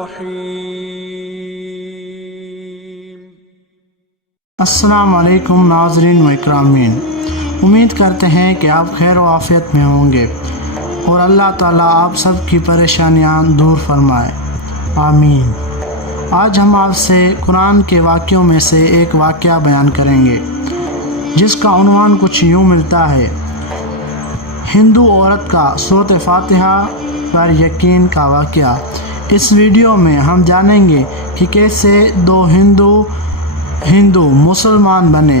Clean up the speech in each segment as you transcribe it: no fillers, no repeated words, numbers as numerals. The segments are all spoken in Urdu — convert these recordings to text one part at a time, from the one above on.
الرحيم. السلام علیکم ناظرین و اکرامین، امید کرتے ہیں کہ آپ خیر و عافیت میں ہوں گے اور اللہ تعالیٰ آپ سب کی پریشانیاں دور فرمائے، آمین۔ آج ہم آپ سے قرآن کے واقعوں میں سے ایک واقعہ بیان کریں گے جس کا عنوان کچھ یوں ملتا ہے: ہندو عورت کا سورۃ فاتحہ پر یقین کا واقعہ۔ اس ویڈیو میں ہم جانیں گے کہ کیسے دو ہندو مسلمان بنے۔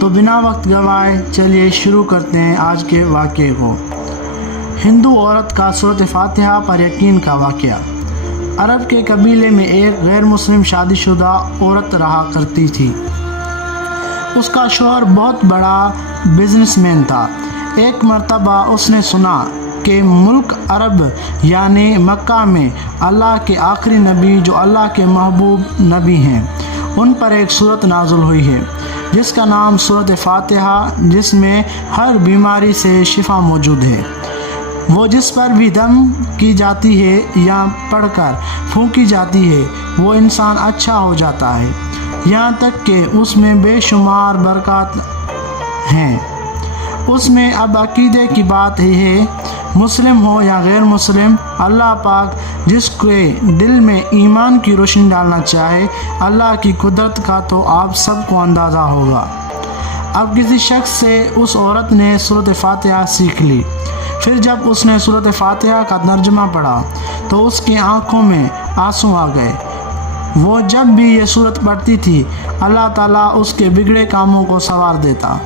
تو بنا وقت گوائے چلیے شروع کرتے ہیں آج کے واقعے کو۔ ہندو عورت کا سورۃ فاتحہ پر یقین کا واقعہ۔ عرب کے قبیلے میں ایک غیر مسلم شادی شدہ عورت رہا کرتی تھی۔ اس کا شوہر بہت بڑا بزنس مین تھا۔ ایک مرتبہ اس نے سنا کہ ملک عرب یعنی مکہ میں اللہ کے آخری نبی جو اللہ کے محبوب نبی ہیں، ان پر ایک سورت نازل ہوئی ہے جس کا نام سورۃ فاتحہ، جس میں ہر بیماری سے شفا موجود ہے۔ وہ جس پر بھی دم کی جاتی ہے یا پڑھ کر پھونکی جاتی ہے وہ انسان اچھا ہو جاتا ہے، یہاں تک کہ اس میں بے شمار برکات ہیں۔ اس میں اب عقیدے کی بات ہے، مسلم ہو یا غیر مسلم، اللہ پاک جس کے دل میں ایمان کی روشنی ڈالنا چاہے، اللہ کی قدرت کا تو آپ سب کو اندازہ ہوگا۔ اب کسی شخص سے اس عورت نے سورۃ فاتحہ سیکھ لی۔ پھر جب اس نے سورۃ فاتحہ کا ترجمہ پڑھا تو اس کی آنکھوں میں آنسو آ گئے۔ وہ جب بھی یہ سورت پڑھتی تھی اللہ تعالیٰ اس کے بگڑے کاموں کو سنوار دیتا۔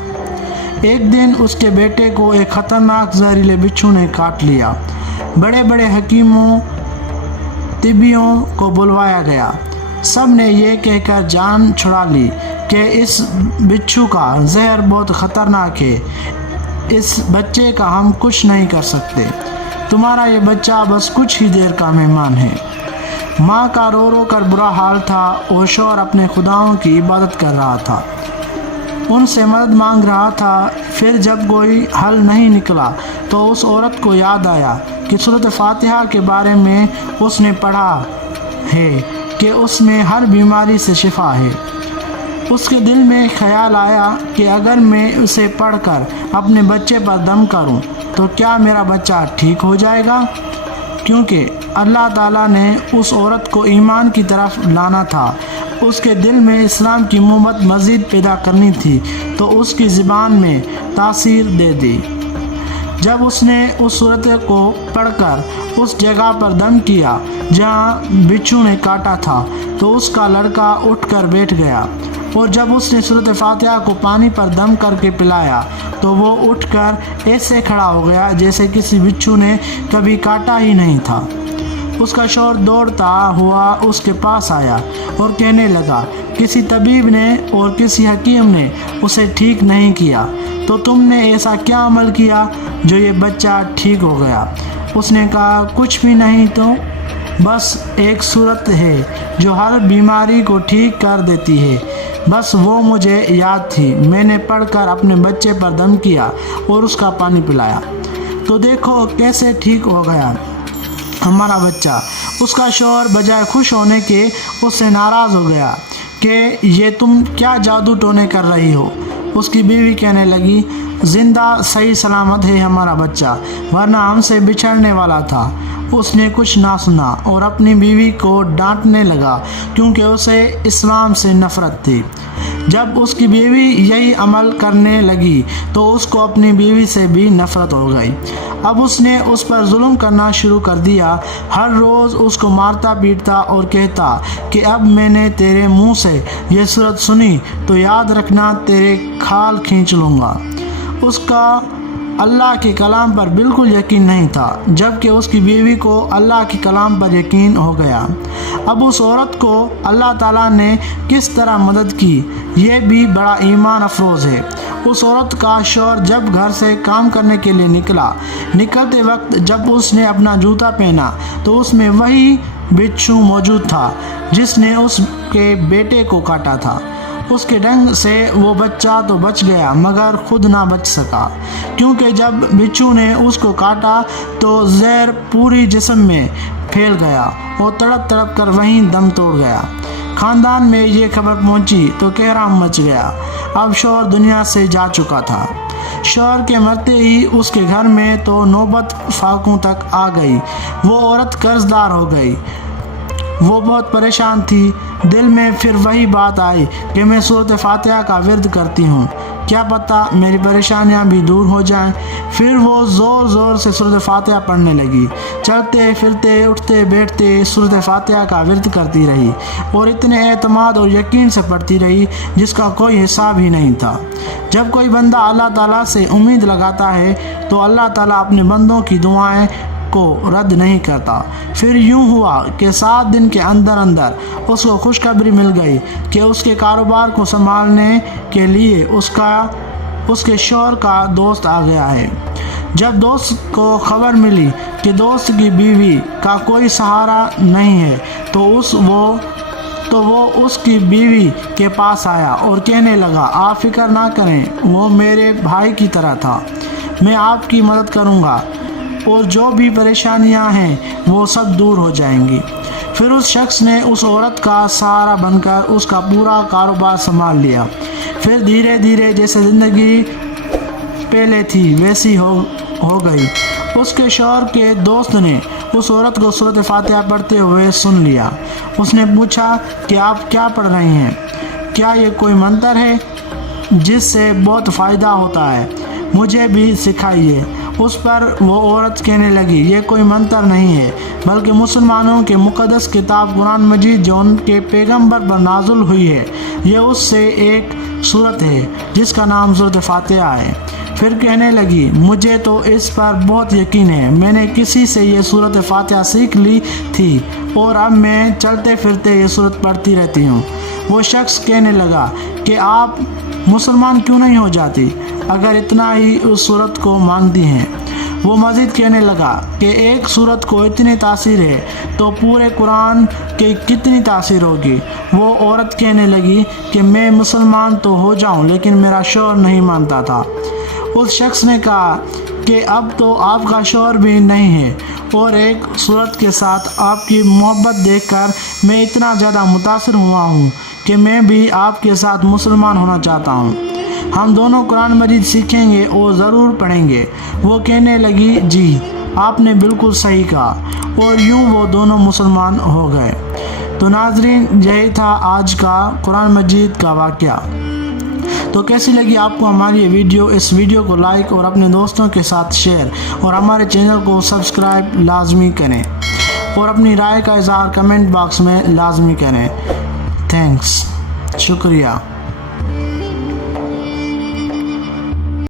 ایک دن اس کے بیٹے کو ایک خطرناک زہریلے بچھو نے کاٹ لیا۔ بڑے بڑے حکیموں، طبیوں کو بلوایا گیا۔ سب نے یہ کہہ کر جان چھڑا لی کہ اس بچھو کا زہر بہت خطرناک ہے، اس بچے کا ہم کچھ نہیں کر سکتے، تمہارا یہ بچہ بس کچھ ہی دیر کا مہمان ہے۔ ماں کا رو رو کر برا حال تھا اور شوہر اپنے خداؤں کی عبادت کر رہا تھا، ان سے مدد مانگ رہا تھا۔ پھر جب کوئی حل نہیں نکلا تو اس عورت کو یاد آیا کہ سورۃ فاتحہ کے بارے میں اس نے پڑھا ہے کہ اس میں ہر بیماری سے شفا ہے۔ اس کے دل میں خیال آیا کہ اگر میں اسے پڑھ کر اپنے بچے پر دم کروں تو کیا میرا بچہ ٹھیک ہو جائے گا؟ کیونکہ اللہ تعالیٰ نے اس عورت کو ایمان کی طرف لانا تھا، اس کے دل میں اسلام کی محبت مزید پیدا کرنی تھی، تو اس کی زبان میں تاثیر دے دی۔ جب اس نے اس سورت کو پڑھ کر اس جگہ پر دم کیا جہاں بچھو نے کاٹا تھا تو اس کا لڑکا اٹھ کر بیٹھ گیا، اور جب اس نے سورۃ فاتحہ کو پانی پر دم کر کے پلایا تو وہ اٹھ کر ایسے کھڑا ہو گیا جیسے کسی بچھو نے کبھی کاٹا ہی نہیں تھا۔ اس کا شوہر دوڑتا ہوا اس کے پاس آیا اور کہنے لگا، کسی طبیب نے اور کسی حکیم نے اسے ٹھیک نہیں کیا، تو تم نے ایسا کیا عمل کیا جو یہ بچہ ٹھیک ہو گیا؟ اس نے کہا، کچھ بھی نہیں، تو بس ایک سورت ہے جو ہر بیماری کو ٹھیک کر دیتی ہے، بس وہ مجھے یاد تھی، میں نے پڑھ کر اپنے بچے پر دم کیا اور اس کا پانی پلایا، تو دیکھو کیسے ٹھیک ہو گیا ہمارا بچہ۔ اس کا شوہر بجائے خوش ہونے کے اس سے ناراض ہو گیا کہ یہ تم کیا جادو ٹونے کر رہی ہو۔ اس کی بیوی کہنے لگی، زندہ صحیح سلامت ہے ہمارا بچہ، ورنہ ہم سے بچھڑنے والا تھا۔ اس نے کچھ نہ سنا اور اپنی بیوی کو ڈانٹنے لگا کیونکہ اسے اسلام سے نفرت تھی۔ جب اس کی بیوی یہی عمل کرنے لگی تو اس کو اپنی بیوی سے بھی نفرت ہو گئی۔ اب اس نے اس پر ظلم کرنا شروع کر دیا، ہر روز اس کو مارتا پیٹتا اور کہتا کہ اب میں نے تیرے منہ سے یہ سورت سنی تو یاد رکھنا تیرے کھال کھینچ لوں گا۔ اس کا اللہ کے کلام پر بالکل یقین نہیں تھا، جبکہ اس کی بیوی کو اللہ کے کلام پر یقین ہو گیا۔ اب اس عورت کو اللہ تعالیٰ نے کس طرح مدد کی یہ بھی بڑا ایمان افروز ہے۔ اس عورت کا شوہر جب گھر سے کام کرنے کے لیے نکلتے وقت جب اس نے اپنا جوتا پہنا تو اس میں وہی بچھو موجود تھا جس نے اس کے بیٹے کو کاٹا تھا۔ اس کے ڈنگ سے وہ بچہ تو بچ گیا مگر خود نہ بچ سکا، کیونکہ جب بچھو نے اس کو کاٹا تو زہر پوری جسم میں پھیل گیا اور تڑپ تڑپ کر وہیں دم توڑ گیا۔ خاندان میں یہ خبر پہنچی تو کہرام مچ گیا۔ اب شوہر دنیا سے جا چکا تھا۔ شوہر کے مرتے ہی اس کے گھر میں تو نوبت فاقوں تک آ گئی۔ وہ عورت قرض دار ہو گئی۔ وہ بہت پریشان تھی۔ دل میں پھر وہی بات آئی کہ میں سورۃ فاتحہ کا ورد کرتی ہوں، کیا پتہ میری پریشانیاں بھی دور ہو جائیں۔ پھر وہ زور زور سے سورۃ فاتحہ پڑھنے لگی۔ چلتے پھرتے اٹھتے بیٹھتے سورۃ فاتحہ کا ورد کرتی رہی اور اتنے اعتماد اور یقین سے پڑھتی رہی جس کا کوئی حساب ہی نہیں تھا۔ جب کوئی بندہ اللہ تعالیٰ سے امید لگاتا ہے تو اللہ تعالیٰ اپنے بندوں کی دعائیں کو رد نہیں کرتا۔ پھر یوں ہوا کہ 7 دن کے اندر اندر اس کو خوشخبری مل گئی کہ اس کے کاروبار کو سنبھالنے کے لیے اس کے شوہر کا دوست آ گیا ہے۔ جب دوست کو خبر ملی کہ دوست کی بیوی کا کوئی سہارا نہیں ہے تو وہ اس کی بیوی کے پاس آیا اور کہنے لگا، آپ فکر نہ کریں، وہ میرے بھائی کی طرح تھا، میں آپ کی مدد کروں گا اور جو بھی پریشانیاں ہیں وہ سب دور ہو جائیں گی۔ پھر اس شخص نے اس عورت کا سہارا بن کر اس کا پورا کاروبار سنبھال لیا۔ پھر دھیرے دھیرے جیسے زندگی پہلے تھی ویسی ہو گئی۔ اس کے شوہر کے دوست نے اس عورت کو سورۃ فاتحہ پڑھتے ہوئے سن لیا۔ اس نے پوچھا کہ آپ کیا پڑھ رہی ہیں؟ کیا یہ کوئی منتر ہے جس سے بہت فائدہ ہوتا ہے؟ مجھے بھی سکھائیے۔ اس پر وہ عورت کہنے لگی، یہ کوئی منتر نہیں ہے بلکہ مسلمانوں کے مقدس کتاب قرآن مجید جو ان کے پیغمبر پر نازل ہوئی ہے، یہ اس سے ایک سورت ہے جس کا نام سورۃ فاتحہ ہے۔ پھر کہنے لگی، مجھے تو اس پر بہت یقین ہے، میں نے کسی سے یہ سورۃ فاتحہ سیکھ لی تھی اور اب میں چلتے پھرتے یہ سورت پڑھتی رہتی ہوں۔ وہ شخص کہنے لگا کہ آپ مسلمان کیوں نہیں ہو جاتی اگر اتنا ہی اس سورت کو مانتی ہیں؟ وہ مزید کہنے لگا کہ ایک سورت کو اتنی تاثیر ہے تو پورے قرآن کی کتنی تاثیر ہوگی؟ وہ عورت کہنے لگی کہ میں مسلمان تو ہو جاؤں لیکن میرا شوہر نہیں مانتا تھا۔ اس شخص نے کہا کہ اب تو آپ کا شوہر بھی نہیں ہے اور ایک سورت کے ساتھ آپ کی محبت دیکھ کر میں اتنا زیادہ متاثر ہوا ہوں کہ میں بھی آپ کے ساتھ مسلمان ہونا چاہتا ہوں۔ ہم دونوں قرآن مجید سیکھیں گے اور ضرور پڑھیں گے۔ وہ کہنے لگی، جی آپ نے بالکل صحیح کہا، اور یوں وہ دونوں مسلمان ہو گئے۔ تو ناظرین، یہی تھا آج کا قرآن مجید کا واقعہ۔ تو کیسی لگی آپ کو ہماری یہ ویڈیو؟ اس ویڈیو کو لائک اور اپنے دوستوں کے ساتھ شیئر اور ہمارے چینل کو سبسکرائب لازمی کریں اور اپنی رائے کا اظہار کمنٹ باکس میں لازمی کریں۔ تھینکس، شکریہ۔